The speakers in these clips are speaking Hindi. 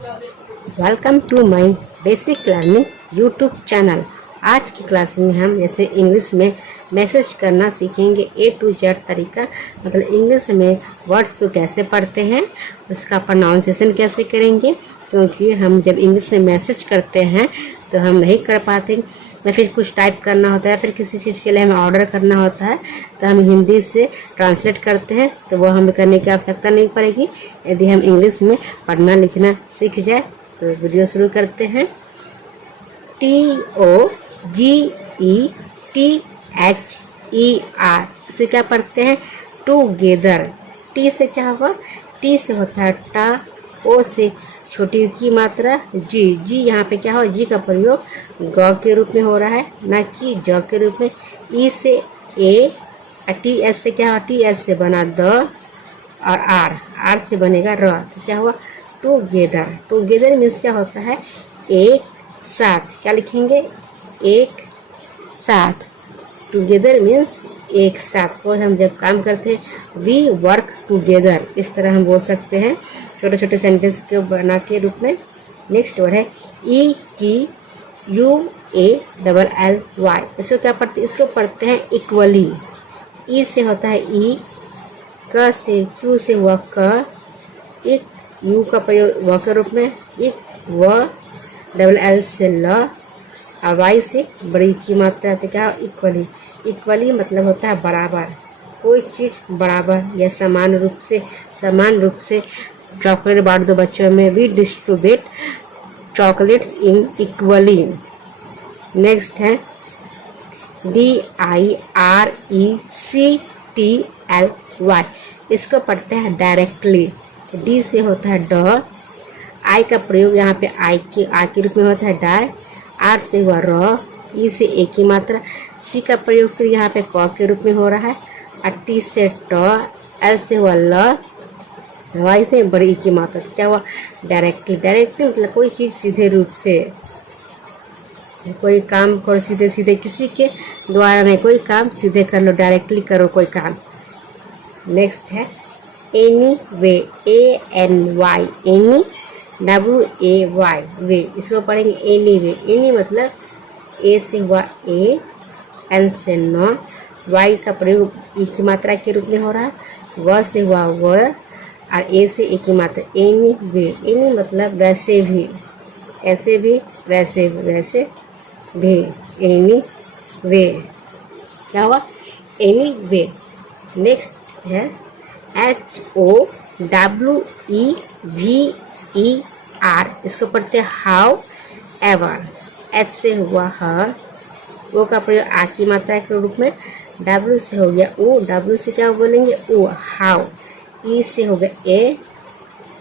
Welcome to my basic learning YouTube channel. आज की क्लास में हम जैसे इंग्लिश में मैसेज करना सीखेंगे ए टू जेड तरीका। मतलब इंग्लिश में वर्ड्स को कैसे पढ़ते हैं, उसका प्रोनाउंसिएशन कैसे करेंगे, क्योंकि हम जब इंग्लिश में मैसेज करते हैं तो हम नहीं कर पाते या फिर कुछ टाइप करना होता है, फिर किसी चीज़ के लिए हमें ऑर्डर करना होता है तो हम हिंदी से ट्रांसलेट करते हैं, तो वो हमें करने की आवश्यकता नहीं पड़ेगी यदि हम इंग्लिश में पढ़ना लिखना सीख जाए। तो वीडियो शुरू करते हैं। TOGETHER इसे क्या पढ़ते हैं? टूगेदर। टी से क्या होगा? टी से होता है टा, ओ से छोटी की मात्रा जी। जी यहाँ पे क्या हो? जी का प्रयोग ग के रूप में हो रहा है, ना कि ज के रूप में। ई से ए, टी एस से क्या हो? टी एस से बना द, और आर, आर से बनेगा र, तो क्या हुआ? टूगेदर। टूगेदर मीन्स क्या होता है? एक साथ। क्या लिखेंगे? एक साथ। टूगेदर मीन्स एक साथ। कोई हम जब काम करते हैं, वी वर्क टूगेदर, इस तरह हम बोल सकते हैं छोटे छोटे सेंटेंस के बना के रूप में। नेक्स्ट वर्ड है EQUALLY। इसको क्या पढ़ते हैं? इसको पढ़ते हैं इक्वली। ई से होता है ई, क से क्यू से हुआ क, एक यू का प्रयोग व के रूप में, एक व, डबल एल से ल, और वाई से बड़ी की मात्रा से क्या? इक्वली। इक्वली मतलब होता है बराबर, कोई चीज़ बराबर या समान रूप से चॉकलेट बांट दो बच्चों में। We distribute chocolates in equally. Next है DIRECTLY। इसको पढ़ते हैं डायरेक्टली। डी से होता है ड, आई का प्रयोग यहाँ पे आई के रूप में होता है डाय, आर से हुआ र, ई से ए की मात्रा, सी का प्रयोग फिर यहाँ पे क के रूप में हो रहा है, और टी से ट, एल से हुआ ल, वाई से बड़ी ई की मात्रा, क्या हुआ? डायरेक्टली। डायरेक्टली मतलब कोई चीज़ सीधे रूप से, कोई काम करो सीधे सीधे, किसी के द्वारा नहीं, कोई काम सीधे कर लो, डायरेक्टली करो कोई काम। नेक्स्ट है any way, ANY, any, WAY, वे। इसको पढ़ेंगे एनी वे। एनी मतलब ए से हुआ ए, एन से न, वाई का प्रयोग ई की मात्रा के रूप में हो रहा है, व से हुआ व, और ए से ए की मात्रा। एनी वे, एनी मतलब वैसे भी, ऐसे भी, वैसे भी। एनी वे क्या हुआ? Any way. नेक्स्ट है HOWEVER। इसको पढ़ते हैं हाउ एवर। एच से हुआ हर, ओ का प्रयोग आ की मात्रा के रूप में, डब्ल्यू से हो गया ओ, डब्ल्यू से क्या बोलेंगे? ओ, हाउ। ई से हो गया ए,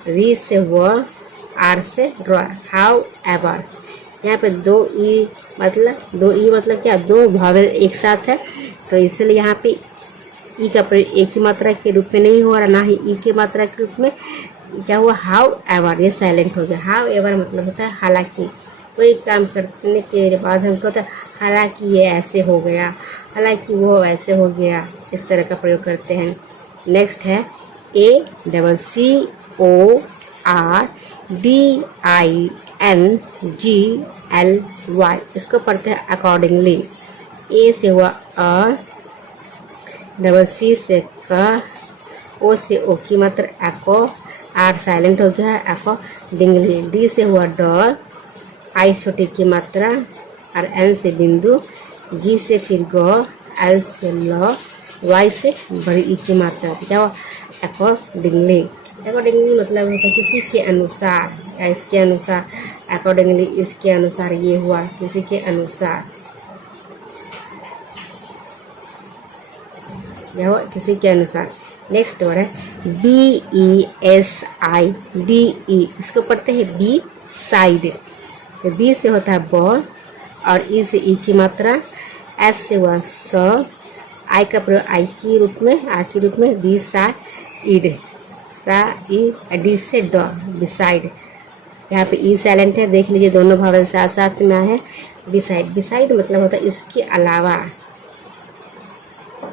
वी से हुआ, आर से र, हाउ एवर। यहाँ पे दो ई मतलब क्या? दो भावेल एक साथ है, तो इसलिए यहाँ पे ई का प्रयोग एक ही मात्रा के रूप में नहीं हुआ, ना ही ई की मात्रा के रूप में। क्या हुआ? हाउ एवर, ये साइलेंट हो गया। हाउ एवर मतलब होता है हालांकि। कोई काम करने के बाद हमको होता है हालांकि ये ऐसे हो गया, हालांकि वो ऐसे हो गया, इस तरह का प्रयोग करते हैं। नेक्स्ट है ACCORDINGLY। इसको पढ़ते हैं अकॉर्डिंगली। ए से हुआ अ, डबल सी से क, ओ से ओ की मात्रा एको, आर साइलेंट हो गया है, अकॉर्डिंगली। डी से हुआ ड, आई छोटी की मात्रा, और एन से बिंदु, जी से फिर ग, एल से ल, वाई से बड़ी ई की मात्रा, क्या हुआ? अकॉर्डिंगली। अकॉर्डिंगली मतलब होता है किसी के अनुसार या इसके अनुसार। अकॉर्डिंगली इसके अनुसार ये हुआ, किसी के अनुसार, यह हुआ किसी के अनुसार। नेक्स्ट वर्ड है BESIDE। इसको पढ़ते हैं बी साइड। तो बी से होता है ब, और ई से ई की मात्रा, एस से हुआ स, आई का प्रयोग आई के रूप में, आ के रूप में, बी साइड, डी से ड, बिसाइड। यहाँ पे ई साइलेंट है, देख लीजिए दोनों भावल साथ साथ में है। बिसाइड, बिसाइड मतलब होता है इसके अलावा,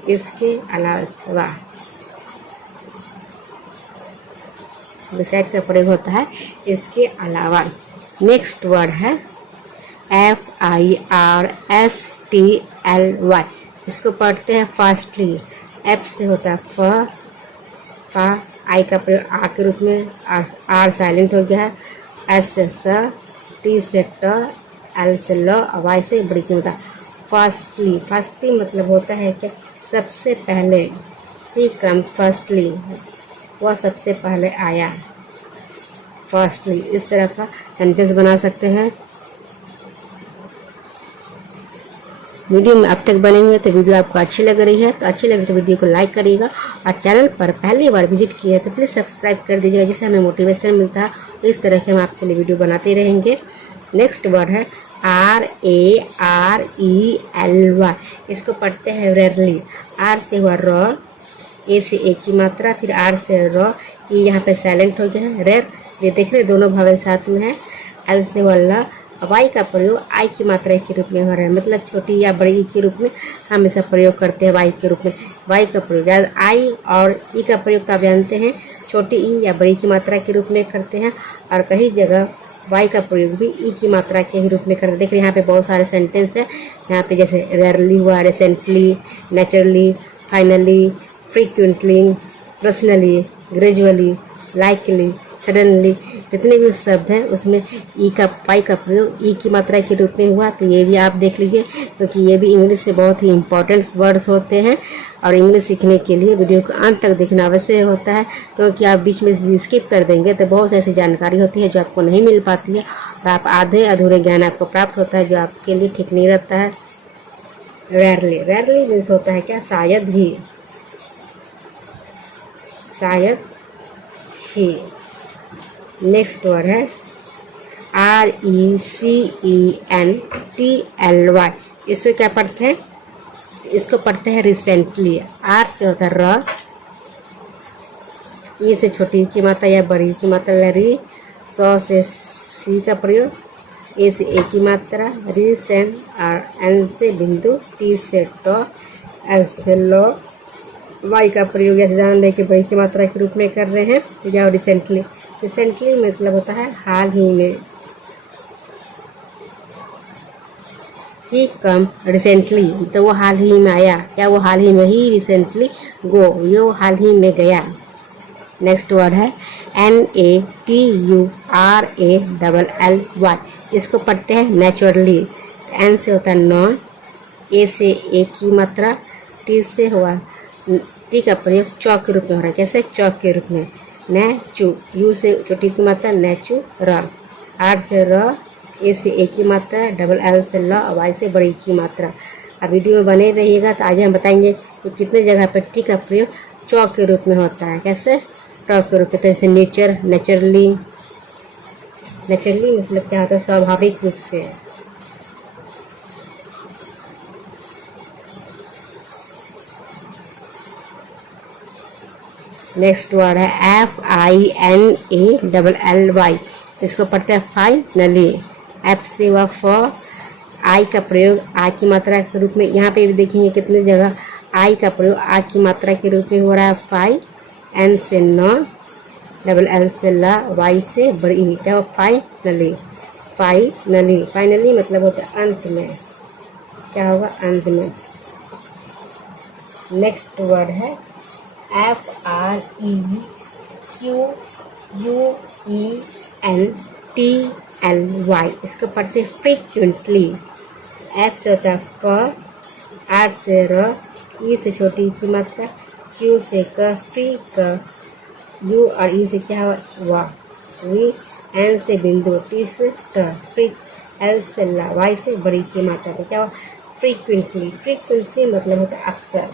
इसके अलावा। बिसाइड का प्रयोग होता है इसके अलावा। नेक्स्ट वर्ड है FIRSTLY, इसको पढ़ते हैं फास्टली। एफ से होता है फा, आई का प्रयोग आ के रूप में, आर साइलेंट हो गया है, एस से स, टी से ट, एल से ल, वाई से बड़ी की होता है फास्टली। फास्टली मतलब होता है कि सबसे पहले, ही कम्स फर्स्टली, वह सबसे पहले आया, फर्स्टली। इस तरह का सेंटेंस बना सकते हैं। वीडियो में अब तक बने हुए तो वीडियो आपको अच्छी लग रही है तो अच्छी लगे तो वीडियो को लाइक करिएगा, और चैनल पर पहली बार विजिट किया है तो प्लीज़ सब्सक्राइब कर दीजिएगा, जिससे हमें मोटिवेशन मिलता है। तो इस तरह के हम आपके लिए वीडियो बनाते रहेंगे। नेक्स्ट वर्ड है RARELY, इसको पढ़ते हैं रेयरली। आर से हुआ र, ए से एक की मात्रा, फिर आर से र, ये यहाँ पे साइलेंट हो गया है, रेर। ये देख रहे दोनों भावल साथ में है। एल से हुआ ल, वाई का प्रयोग आई की मात्रा के रूप में हो रहा है, मतलब छोटी या बड़ी के रूप में हम इसका प्रयोग करते हैं वाई के रूप में। वाई का प्रयोग आई और ई का प्रयोग तो आप जानते हैं छोटी ई या बड़ी की मात्रा के रूप में करते हैं, और कई जगह वाई का प्रयोग भी ई की मात्रा के ही रूप में करते हैं। देखिए यहाँ पे बहुत सारे सेंटेंस है, यहाँ पे जैसे रेयरली हुआ, recently, naturally, finally, frequently, personally, gradually, likely, suddenly, जितने भी शब्द हैं उसमें ई का, वाई का प्रयोग ई की मात्रा के रूप में हुआ। तो ये भी आप देख लीजिए, क्योंकि ये भी इंग्लिश से बहुत ही इंपॉर्टेंट वर्ड्स होते हैं, और इंग्लिश सीखने के लिए वीडियो को अंत तक देखना अवश्य होता है, क्योंकि आप बीच में स्किप कर देंगे तो बहुत ऐसी जानकारी होती है जो आपको नहीं मिल पाती है, और आप आधे अधूरे ज्ञान आपको प्राप्त होता है जो आपके लिए ठीक नहीं रहता है। रेयरली, रेयरली मीन्स होता है क्या, शायद ही, शायद ही। नेक्स्ट वर्ड है RECENTLY, इसको क्या पढ़ते हैं, इसको पढ़ते हैं रिसेंटली। आर से होता है र, ई से छोटी की मात्रा या बड़ी की मात्रा लरी, सौ से सी का प्रयोग, ए से ए की मात्रा, रिसेंट, और एन से बिंदु, टी से ट, एल से लो, वाई का प्रयोग जैसे जान लें कि बड़ी की मात्रा के रूप में कर रहे हैं। या रिसेंटली, रिसेंटली मतलब होता है हाल ही में। ही कम रिसेंटली, तो वो हाल ही में आया, क्या वो हाल ही में ही, रिसेंटली गो, ये वो हाल ही में गया। नेक्स्ट वर्ड है NATURALLY, इसको पढ़ते हैं नेचुरली। एन से होता है न, ए से एक की मात्रा, टी से हुआ, टी का प्रयोग चौक के रूप में हो रहा है, कैसे, चौक के रूप में। नैचू, यू से छोटी की मात्रा नेचुरल, आर से र, ए से एक की मात्रा, डबल एल से ल, वाई से बड़ी की मात्रा। अब वीडियो में बने रहिएगा तो आगे हम बताएंगे कि कितने जगह पर टी का प्रयोग चौक के रूप में होता है, कैसे, टॉक के रूप में। जैसे नेचर, नेचुरली, नेचुरली मतलब क्या होता है, स्वाभाविक रूप से। नेक्स्ट वर्ड है FINALLY, इसको पढ़ते हैं फाइनली। एफ से हुआ फ, आई का प्रयोग आ की मात्रा के रूप में, यहाँ पे भी देखेंगे कितने जगह आई का प्रयोग आ की मात्रा के रूप में हो रहा है, फाई। एन से न, डबल एल से ला, वाई से बड़ी, क्या फाइनली, फाइनली, फाइनली मतलब होता है अंत में, क्या होगा, अंत में। नेक्स्ट वर्ड है FREQUENTLY, इसको पढ़ते हैं फ्रीक्वेंटली। एफ से होता है फ, आर से र, ई से छोटी की मात्रा, क्यू से क, फ्री क, यू और ई से क्या हुआ, वी, एन से बिंदु, टी से ट, फ्री, एल से ला, वाई से बड़ी की मात्रा, तो क्या हुआ, फ्रीक्वेंटली। फ्रीक्वेंटली मतलब होता है अक्सर,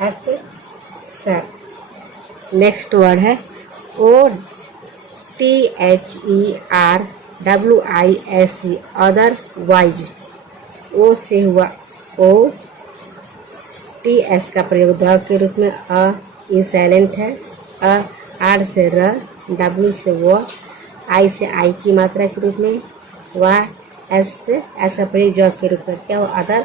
अक्सर। नेक्स्ट वर्ड है OTHERWISE, अदरवाइज। ओ से हुआ ओ, टी एस का प्रयोग द के रूप में, अ ई साइलेंट है, अ, आर से र, डब्ल्यू से वो, आई से आई की मात्रा के रूप में, वाई, एस से एस का प्रयोग ज के रूप में, क्या हुआ, अदर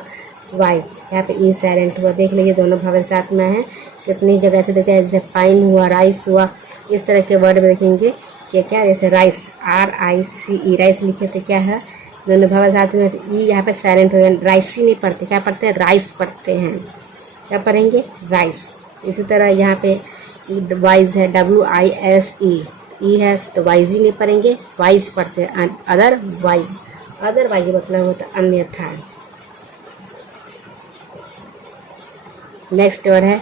वाइज। यहाँ पे ई साइलेंट हुआ, देख लीजिए दोनों भावल साथ में है, कितनी जगह से देते हैं, जैसे फाइन हुआ, राइस हुआ, इस तरह के वर्ड में देखेंगे कि क्या, जैसे राइस, RICE, राइस लिखे थे, क्या है, दोनों भावल साथ में, तो ई यहाँ पे साइलेंट हो गया, राइस ही नहीं पढ़ते, क्या पढ़ते हैं, राइस पढ़ते हैं, क्या पढ़ेंगे, राइस। इसी तरह यहाँ पे वाइज है, WISE, ई है तो वाइज ही नहीं पढ़ेंगे, वाइज पढ़ते हैं, अदरवाइज, अदरवाइज मतलब होता है अन्यथा। नेक्स्ट वर्ड है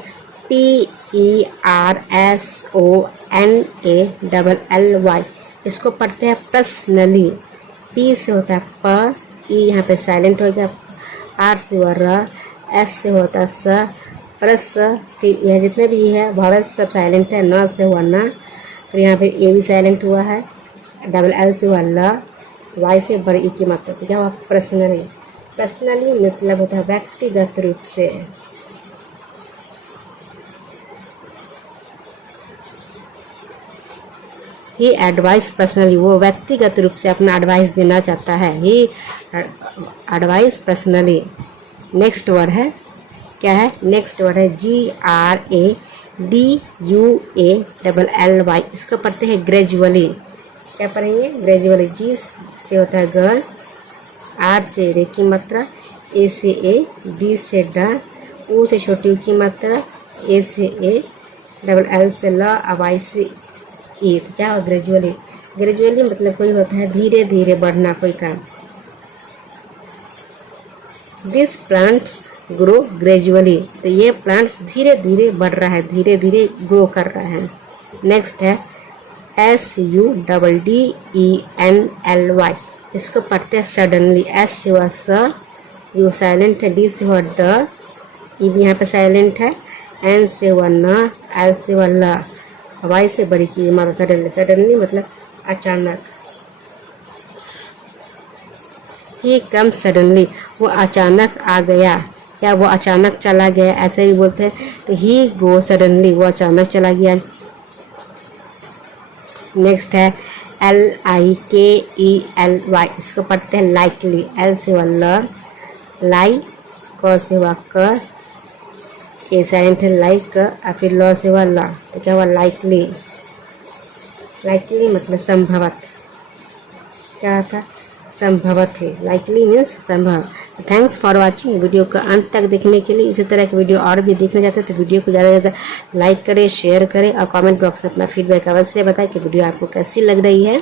PERSONALLY, इसको पढ़ते हैं पर्सनली। P से होता है प, ई यहाँ पे साइलेंट हो गया, R से हुआ र, S से होता है स, प्लस, फिर यह जितने भी है भारत सब साइलेंट है, न से हुआ ना, फिर यहाँ पे ए भी साइलेंट हुआ है, L से हुआ ल, Y से बड़े ई की मात्रा, तो क्या हुआ, पर्सनली। पर्सनली मतलब होता है व्यक्तिगत रूप से। ही एडवाइस पर्सनली, वो व्यक्तिगत रूप से अपना एडवाइस देना चाहता है, ही एडवाइस पर्सनली। नेक्स्ट वर्ड है, क्या है, नेक्स्ट वर्ड है GRADUALLY, इसको पढ़ते हैं ग्रेजुअली। क्या पढ़ेंगे, ग्रेजुअली। जी से होता है ग, R से रे की मात्रा, ए से ए, डी से ड, ऊ से छोटी ऊ की मात्रा, ए से ए, L से ल, वाई से ई, तो क्या हो, ग्रेजुअली। ग्रेजुअली मतलब कोई होता है धीरे धीरे बढ़ना कोई काम। दिस प्लांट्स ग्रो ग्रेजुअली, तो ये प्लांट्स धीरे धीरे बढ़ रहा है, धीरे धीरे ग्रो कर रहा है। नेक्स्ट है SUDDENLY, इसको पढ़ते हैं सडनली। S से हुआ स, यू साइलेंट है, D से हुआ ड, ई भी यहाँ पे साइलेंट है, N से हुआ न, L से हुआ ल, वाई से बड़ी की मात्रा, सडनली। सडनली मतलब अचानक। ही कम सडनली, वो अचानक आ गया, या वो अचानक चला गया, ऐसे भी बोलते हैं। तो ही गो सडनली, वो अचानक चला गया। नेक्स्ट है LIKELY, इसको पढ़ते हैं लाइकली। L से हुआ ल, लाई, क से हुआ क, ए साइलेंट है लाइक, और फिर ल से हुआ ला, तो क्या हुआ, लाइकली। लाइकली मतलब संभवत, क्या था, संभवत है, लाइकली मीन्स संभव। थैंक्स फॉर वाचिंग, वीडियो का अंत तक देखने के लिए। इसी तरह के वीडियो और भी देखना चाहते हैं तो वीडियो को ज़्यादा से ज़्यादा लाइक करें, शेयर करें, और कमेंट बॉक्स में अपना फीडबैक अवश्य बताएं कि वीडियो आपको कैसी लग रही है।